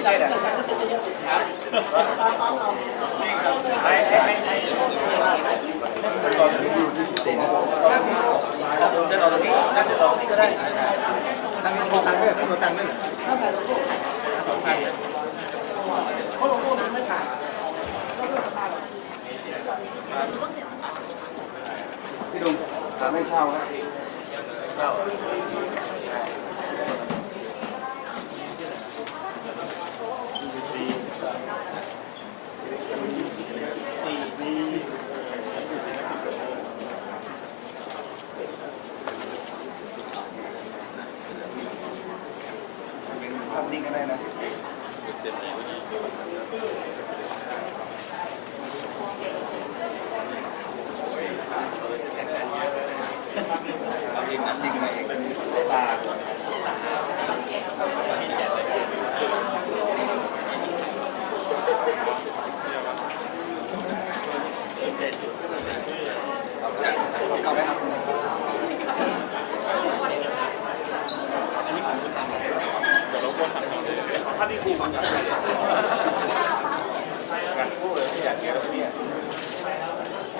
ไม่ใช่เนี่ยไอ้ไอ้ไอ้ไอ้เดินออกตรงนี้เดินออกนี่ก็ได้ตั้งโคตังค์ด้วยตั้งโคตังค์ด้วยสองพันพี่ดุงไม่เช่าครับ เก้า ภาพนิ่งก็ได้นะ เอาเองนะจริงไหมเองลา เอาไปครับ ท่านที่ดูมันการพูดเลยที่อยากเสียดอกเบี้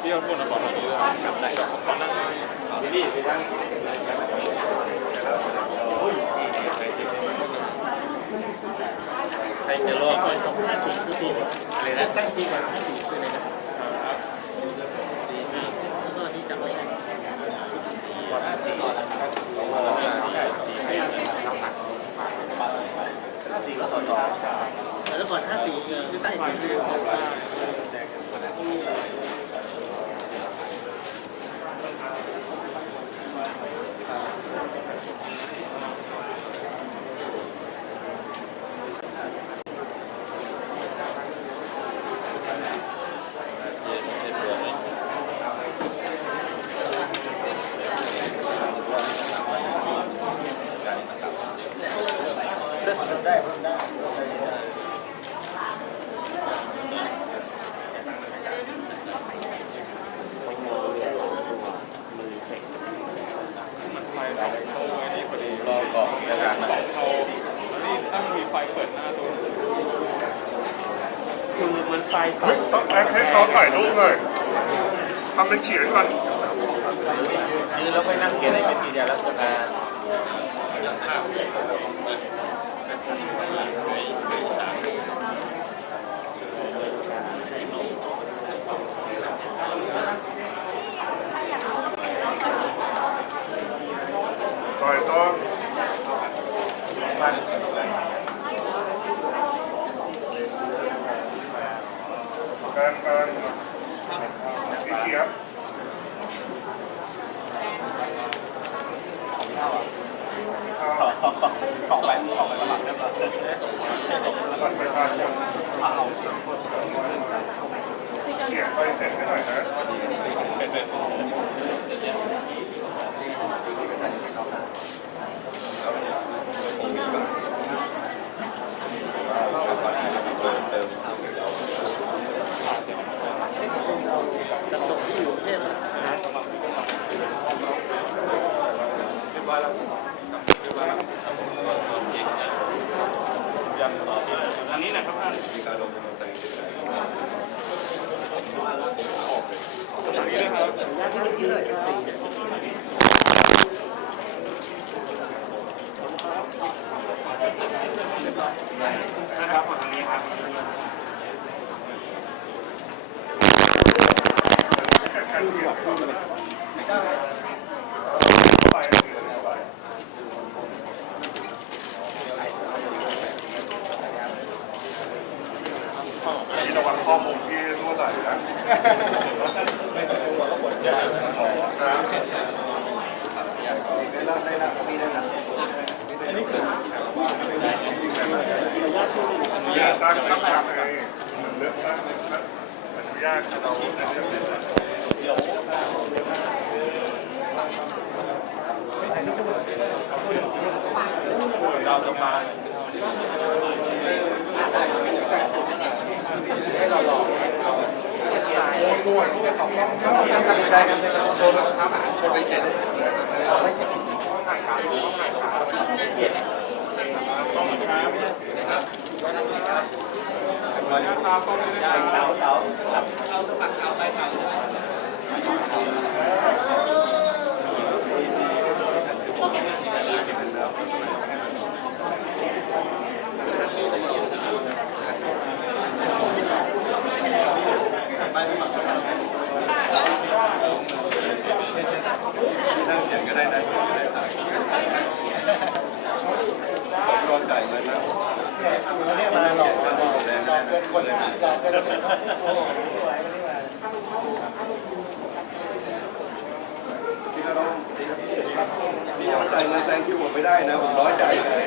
ที่เราพูดมาก่อนเราดูกับไหนขอนั่งนี่ไปทั้งใครจะรอคอยสองห้าสี่ทุกทีอะไรนะตั้งทีก่อนห้าสี่คืออะไรนะดีมากก็ที่จำไม่ได้ก่อนห้าสี่ก่อนสองวันห้าสี่ห้าสี่ห้าสี่ก็สอสอ แล้วก่อนห้าปี คือใต้ปีคือบอกได้ ก่อนในกาเอานี่ตั้งมีไฟเปิดหน้าตัวคือมันไฟเฮ้ยต้องแอปให้เขาถ่ายรูปหน่อยทำเป็นเขียนก่อนยืนแล้วค่อยนั่งเขียนให้เป็นกิจลักษณะ ถ่ายต้อง การการพี่เขียบข้าว ของไปของไปสมัครเรียบร้อย บัตรประชาชนเขียนไปเสร็จให้หน่อยนะ จะส่งที่อยู่ประเทศนะ เรียบร้อยแล้วเรียบร้อยแล้วยังต่อที่อันนี้นะครับท่านมีการลงทุนใส่อย่างนี้นะครับ ญาติที่ที่เลยสี่เนี่ย นะครับมาทางนี้ครับ แค่การเขียนไปไป นี่ระวังข้อมูลที่รั่วไหล นะได้ละได้ละมีได้ละอนุญาตตั้งตั้งตั้งไงเหมือนเลือกตั้งอนุญาตเราได้เลือกตั้งดาสมานโอนด่วนพ วกเขาต้องต้องต้องตัดใจกันเลยชนชนไปเสร็จต้องครับมาอยู่เตาเตาเตาเอาตะปักเอาไปเผาใช่ไหม นั่งเขียนก็ได้นะไม่ได้จ่ายรอจ่ายเงินนะเรียมาหลอกหลอกหลอกเกินหลอกเกินโอ้โหไม่ไหวไม่ไหวพี่ก็ต้องพี่ยังจ่ายเงินแซงคิวผมไม่ได้นะผมร้อยจ่ายเลย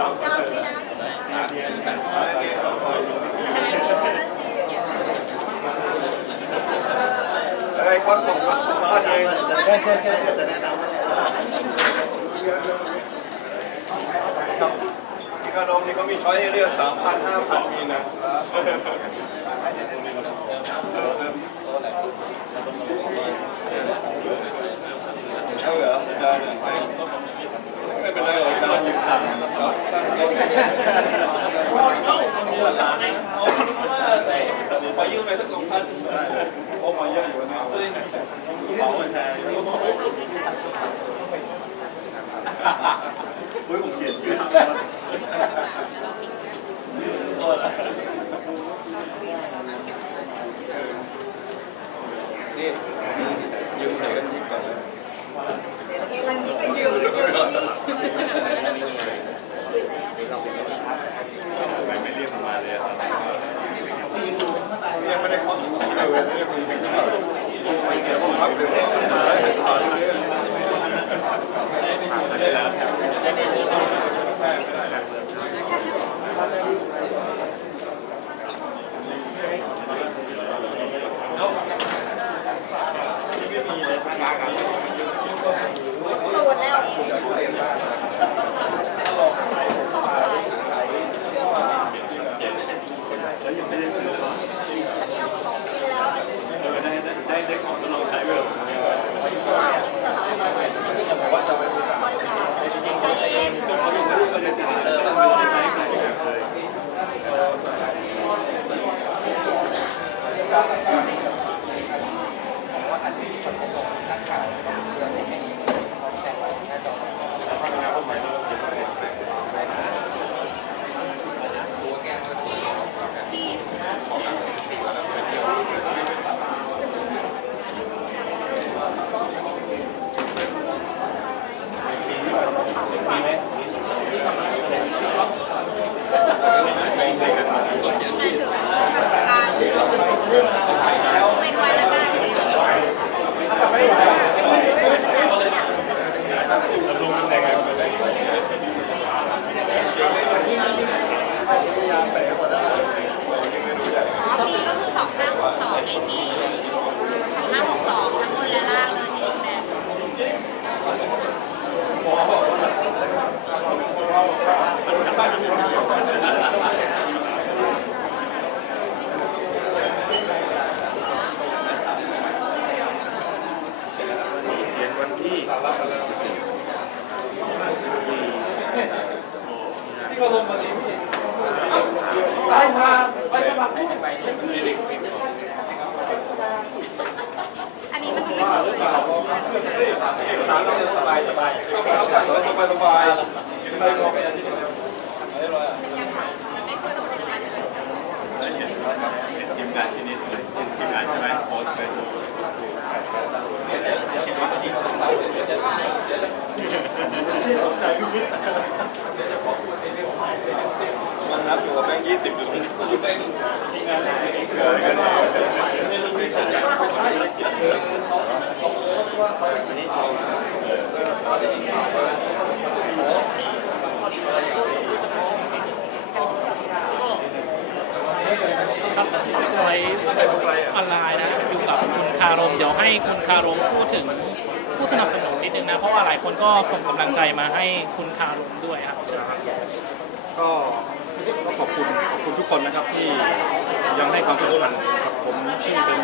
อะไรคนส่งส่งทอดเองเชิญเชิญเชิญจะแนะนำที่ขนมนี่เขามีช้อยให้เลือกสามพันห้าพันมีนะเอาเหรออาจารย์ ไม่เป็นไรหรอกอาจารย์อยู่ต่ำครับตั้งใจขอยืมไปสักสองพันโอ้มาเยอะอยู่นะเป๋าแทนเฮ้ยผมเขียนชื่อนี่ยืมไหนกัน ดีกว่าไม่เรียกมาเลยครับยังไม่ได้ข้อมูลเลยไม่ได้คุยกันไม่เกี่ยวกับความเป็นเรื่องได้ โตแล้ว นับอยู่กับแบงค์ยี่สิบอยู่ตรงนี้ครับไลฟ์ออนไลน์นะอยู่กับคุณคารม เดี๋ยวให้คุณคารมพูดถึงผู้สนับสนุนนิดนึงนะ เพราะว่าหลายคนก็ส่งกำลังใจมาให้คุณคารมด้วยครับ ก็ ก็ขอบคุณขอบคุณทุกคนนะครับที่ยังให้ความสำคัญกับผมซึ่งเป็น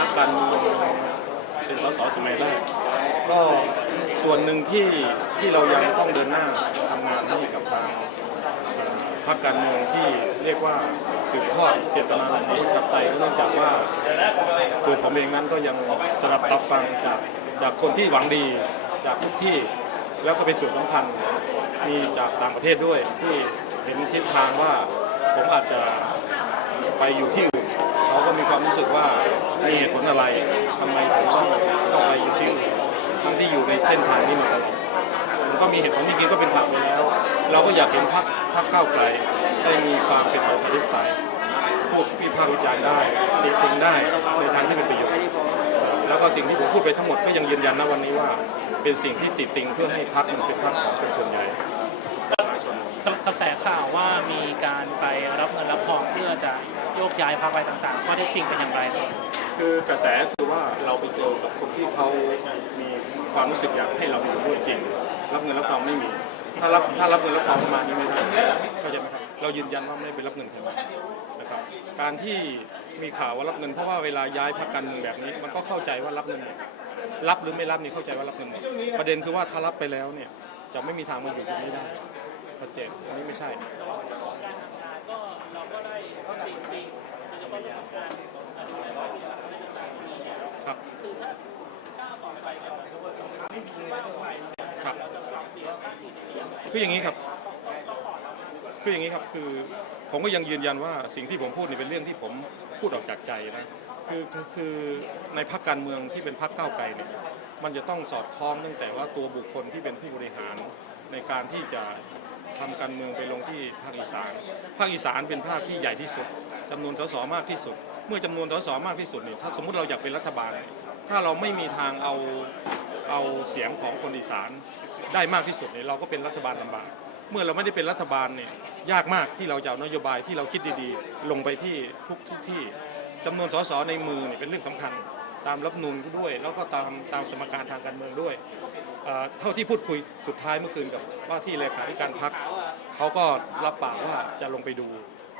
นักการเมืองเป็นสสสมัยแรกก็ส่วนหนึ่งที่ที่เรายังต้องเดินหน้าทำงานให้กับทางพรรคการเมืองที่เรียกว่าสืบทอดเจตนารมณ์ประชาธิปไตยก็เนื่องจากว่าตัวผมเองนั้นก็ยังสนับตับฟังจากจากคนที่หวังดีจากทุกที่แล้วก็เป็นส่วนสำคัญมีจากต่างประเทศด้วยที่ ห็นทิศทางว่าผมอาจจะไปอยู่ที่อื่นเขาก็มีความรู้สึกว่ามีเหตุผลอะไรทำไมผมต้องต้องไปอยู่ที่อื่นทั้งที่อยู่ในเส้นทางนี้มาตลอดผมก็มีเหตุผลจริงๆก็เป็นข่าวไปแล้ว เราก็อยากเห็นพรรคพรรคก้าวไกลได้มีความเป็นประชาธิปไตยพวกวิพากษ์วิจารณ์ได้ติดติงได้ในทางที่เป็นประโยชน์แล้วก็สิ่งที่ผมพูดไปทั้งหมดก็ยังยืนยันนะวันนี้ว่า เป็นสิ่งที่ติดติงเพื่อให้พักมันเป็นพักของคนส่วนใหญ่ กระแสข่าวว่ามีการไปรับเงินรับทองเพื่อจะโยกย้ายพรรคอะไรต่างๆข้อเท็จจริงเป็นอย่างไรครับคือกระแสคือว่าเราไปเจอกับคนที่เขามีความรู้สึกอยากให้เราอยู่ด้วยจริง รับเงินรับทองไม่มี ถ้ารับถ้ารับเงินรับทองประมาณนี้ไม่ได้เข้าใจไหมครับเรายืนยันว่าไม่ได้ไปรับเงินใครนะครับการที่มีข่าวว่ารับเงินเพราะว่าเวลาย้ายพรรคการเมืองแบบนี้ มันก็เข้าใจว่ารับเงินหมดรับหรือไม่รับนี่เข้าใจว่ารับเงินหมดประเด็นคือว่าถ้ารับไปแล้วเนี่ยจะไม่มีทางมาอยู่ตรงนี้ได้ ชัดเจนอันนี้ไม่ใช่ครับครับคืออย่างนี้ครับคืออย่างนี้ครับคือผมก็ยังยืนยันว่าสิ่งที่ผมพูดนี่เป็นเรื่องที่ผมพูดออกจากใจนะคือคือคือในพรรคการเมืองที่เป็นพรรคก้าวไกลเนี่ยมันจะต้องสอดคล้องตั้งแต่ว่าตัวบุคคลที่เป็นผู้บริหารในการที่จะ ทำการเมืองไปลงที่ภาคอีสาน ภาคอีสานเป็นภาคที่ใหญ่ที่สุดจำนวนสสมากที่สุด เมื่อจำนวนสสมากที่สุดเนี่ยถ้าสมมุติเราอยากเป็นรัฐบาล ถ้าเราไม่มีทางเอาเอาเสียงของคนอีสานได้มากที่สุดเนี่ยเราก็เป็นรัฐบาลลำบากเมื่อเราไม่ได้เป็นรัฐบาลเนี่ยยากมากที่เราจะเอานโยบายที่เราคิดดีๆ ลงไปที่ทุกทุกที่จำนวนสสในมือเนี่ยเป็นเรื่องสำคัญ ตามรัฐธรรมนูนด้วย แล้วก็ตามตามสมการทางการเมืองด้วย เท่าที่พูดคุยสุดท้ายเมื่อคืนกับว่าที่เลขาธิการพักเขาก็รับปากว่าจะลงไปดู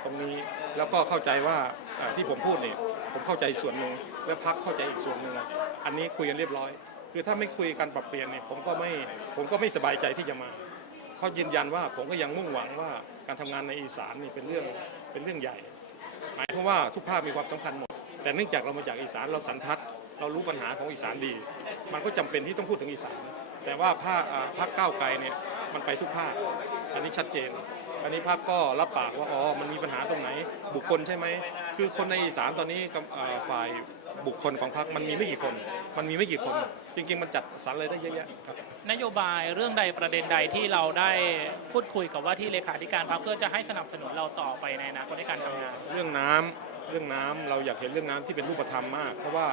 ตรงนี้แล้วก็เข้าใจว่าที่ผมพูดเนี่ยผมเข้าใจส่วนหนึ่งและพักเข้าใจอีกส่วนหนึ่งอันนี้คุยกันเรียบร้อย คือถ้าไม่คุยกันปรับเปลี่ยนเนี่ยผมก็ไม่ผมก็ไม่สบายใจที่จะมาเพราะยืนยันว่าผมก็ยังมุ่งหวังว่าการทำงานในอีสานนี่เป็นเรื่องเป็นเรื่องใหญ่ หมายความว่าทุกภาคมีความสำคัญหมด แต่เนื่องจากเรามาจากอีสานเราสันทัดเรารู้ปัญหาของอีสานดี มันก็จำเป็นที่ต้องพูดถึงอีสาน แต่ว่าภาคอ่าภาคก้าวไกลเนี่ยมันไปทุกภาค อันนี้ชัดเจน อันนี้ภาคก็รับปากว่าอ๋อมันมีปัญหาตรงไหน บุคคลใช่ไหม คือคนในอีสานตอนนี้กำอ่าฝ่ายบุคคลของพรรคมันมีไม่กี่คน มันมีไม่กี่คน จริง ๆ มันจัดสรรอะไรได้เยอะแยะครับนโยบายเรื่องใดประเด็นใดที่เราได้พูดคุยกับว่าที่เลขาธิการพรรคเพื่อจะให้สนับสนุนเราต่อไปในอนาคตในการทำงาน เรื่องน้ำเรื่องน้ำเราอยากเห็นเรื่องน้ำที่เป็นรูปธรรมมาก เพราะว่า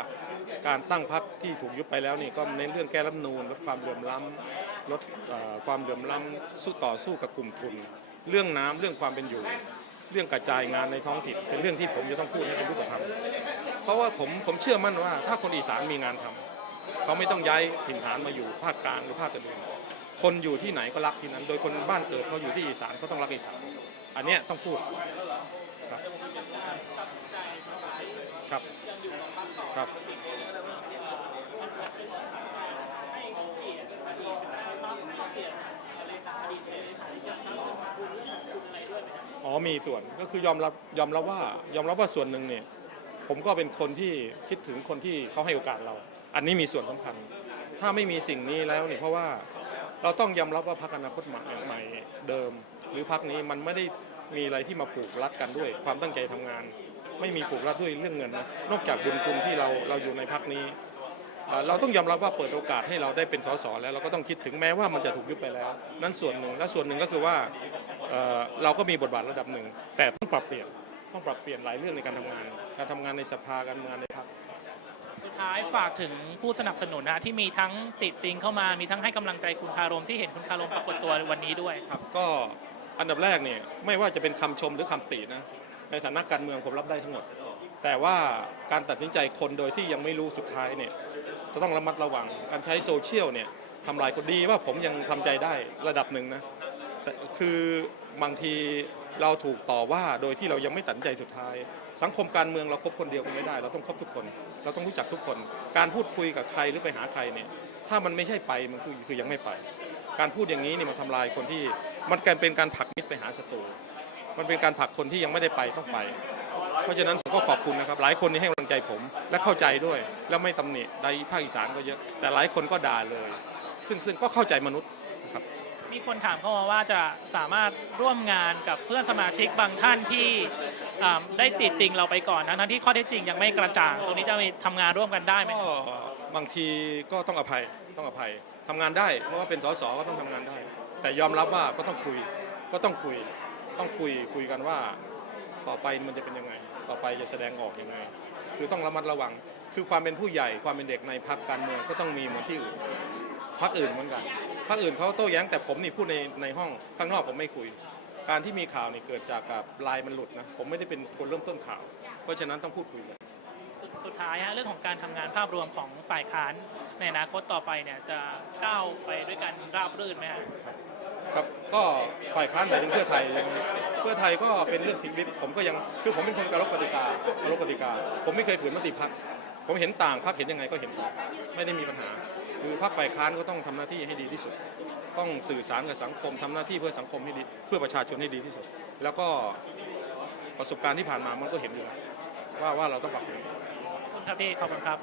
การตั้งพักที่ถูกยุบไปแล้วนี่ก็เน้นเรื่องแก้รัฐนูนลดความเหลื่อมล้ำลดความเหลื่อมล้ำสู้ต่อสู้กับกลุ่มทุน เรื่องน้ำเรื่องความเป็นอยู่ เรื่องกระจายงานในท้องถิ่นเป็นเรื่องที่ผมจะต้องพูดให้เป็นรูปธรรมเพราะว่าผมผมเชื่อมั่นว่า ถ้าคนอีสานมีงานทำเขาไม่ต้องย้ายถิ่นฐานมาอยู่ภาคกลางหรือภาคตะวันออกคนอยู่ที่ไหนก็รักที่นั้น โดยคนบ้านเกิดเขาอยู่ที่อีสานเขาต้องรักอีสาน อันนี้ต้องพูด ครับครับอ๋อมีส่วนก็คือยอมรับยอมรับว่ายอมรับว่าส่วนหนึ่งเนี่ยผมก็เป็นคนที่คิดถึงคนที่เขาให้โอกาสเรา อันนี้มีส่วนสำคัญ ถ้าไม่มีสิ่งนี้แล้วเนี่ยเพราะว่าเราต้องยอมรับว่าพรรคอนาคตใหม่เดิม หรือพรรคนี้มันไม่ได้มีอะไรที่มาผูกรัดกันด้วย ความตั้งใจทำงาน ไม่มีผูกรัดด้วยเรื่องเงินนะนอกจากบุญคุณที่เราเราอยู่ในพรรคนี้เอ่อเราต้องยอมรับว่าเปิดโอกาสให้เราได้เป็นสสแล้วเราก็ต้องคิดถึงแม้ว่ามันจะถูกยุบไปแล้ว นั่นส่วนหนึ่งและส่วนหนึ่งก็คือว่าเอ่อเราก็มีบทบาทระดับหนึ่ง แต่ต้องปรับเปลี่ยนต้องปรับเปลี่ยนหลายเรื่องในการทำงาน การทำงานในสภาการทำงานในพรรคสุดท้ายฝากถึงผู้สนับสนุนนะที่มีทั้งติดติงเข้ามามีทั้งให้กำลังใจคุณคารมที่เห็นคุณคารมปรากฏตัววันนี้ด้วยครับก็อันดับแรกเนี่ยไม่ว่าจะเป็นคำชมหรือคำตินะ ในฐานะการเมืองผมรับได้ทั้งหมด แต่ว่าการตัดสินใจคนโดยที่ยังไม่รู้สุดท้ายเนี่ยจะต้องระมัดระวังการใช้โซเชียลเนี่ยทำลายคนดีว่าผมยังทำใจได้ระดับหนึ่งนะแต่คือบางทีเราถูกต่อว่าโดยที่เรายังไม่ตัดสินใจสุดท้าย สังคมการเมืองเราครบคนเดียวกันไม่ได้ เราต้องครบทุกคน เราต้องรู้จักทุกคน การพูดคุยกับใครหรือไปหาใครเนี่ยถ้ามันไม่ใช่ไปมันคือคือยังไม่ไป การพูดอย่างนี้เนี่ยมันทำลายคนที่มันกลายเป็นการผลักมิตรไปหาศัตรู มันเป็นการผลักคนที่ยังไม่ได้ไปต้องไป เพราะฉะนั้นผมก็ขอบคุณนะครับ หลายคนนี่ให้กำลังใจผมและเข้าใจด้วย แล้วไม่ตำหนิในภาคอีสานก็เยอะ แต่หลายคนก็ด่าเลย ซึ่งซึ่งก็เข้าใจมนุษย์นะครับมีคนถามเข้ามาว่าจะสามารถร่วมงานกับเพื่อนสมาชิกบางท่านที่อ่าได้ติดติงเราไปก่อนทั้งๆที่ข้อเท็จจริงยังไม่กระจ่างตรงนี้จะมีทำงานร่วมกันได้ไหมก็บางทีก็ต้องอภัยต้องอภัยทำงานได้ เพราะว่าเป็นสสก็ต้องทำงานได้ แต่ยอมรับว่าก็ต้องคุยก็ต้องคุย ต้องคุยคุยกันว่าต่อไปมันจะเป็นยังไง ต่อไปจะแสดงออกยังไง คือต้องระมัดระวัง คือความเป็นผู้ใหญ่ความเป็นเด็กในพรรคการเมืองก็ต้องมีเหมือนที่อื่นพรรคอื่นเหมือนกันพรรคอื่นเขาโต้แย้งแต่ผมนี่พูดในในห้องข้างนอกผมไม่คุย การที่มีข่าวนี่เกิดจากกับลน์มันหลุดนะผมไม่ได้เป็นคนเริ่มต้นข่าว เพราะฉะนั้นต้องพูดคุยกันสุดสุดท้ายฮะเรื่องของการทำงานภาพรวมของฝ่ายค้านในอนาคตต่อไปเนี่ยจะก้าวไปด้วยกันราบรื่นไหมฮะ ครับก็ฝ่ายค้านหมายถึงเพื่อไทยใช่ไหมเพื่อไทยก็เป็นเรื่องทิ้งวิปผมก็ยังคือผมเป็นคนเคารพกติกาเคารพกติกา ผมไม่เคยฝืนมติพักผมเห็นต่างพักเห็นยังไงก็เห็นต่างไม่ได้มีปัญหา คือพักฝ่ายค้านก็ต้องทำหน้าที่ให้ดีที่สุด ต้องสื่อสารกับสังคมทำหน้าที่เพื่อสังคมให้ดีเพื่อประชาชนให้ดีที่สุด แล้วก็ประสบการณ์ที่ผ่านมามันก็เห็นอยู่แล้วว่าว่าเราต้องปรับเปลี่ยนขอบคุณครับพี่ขอบคุณครับ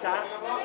啥？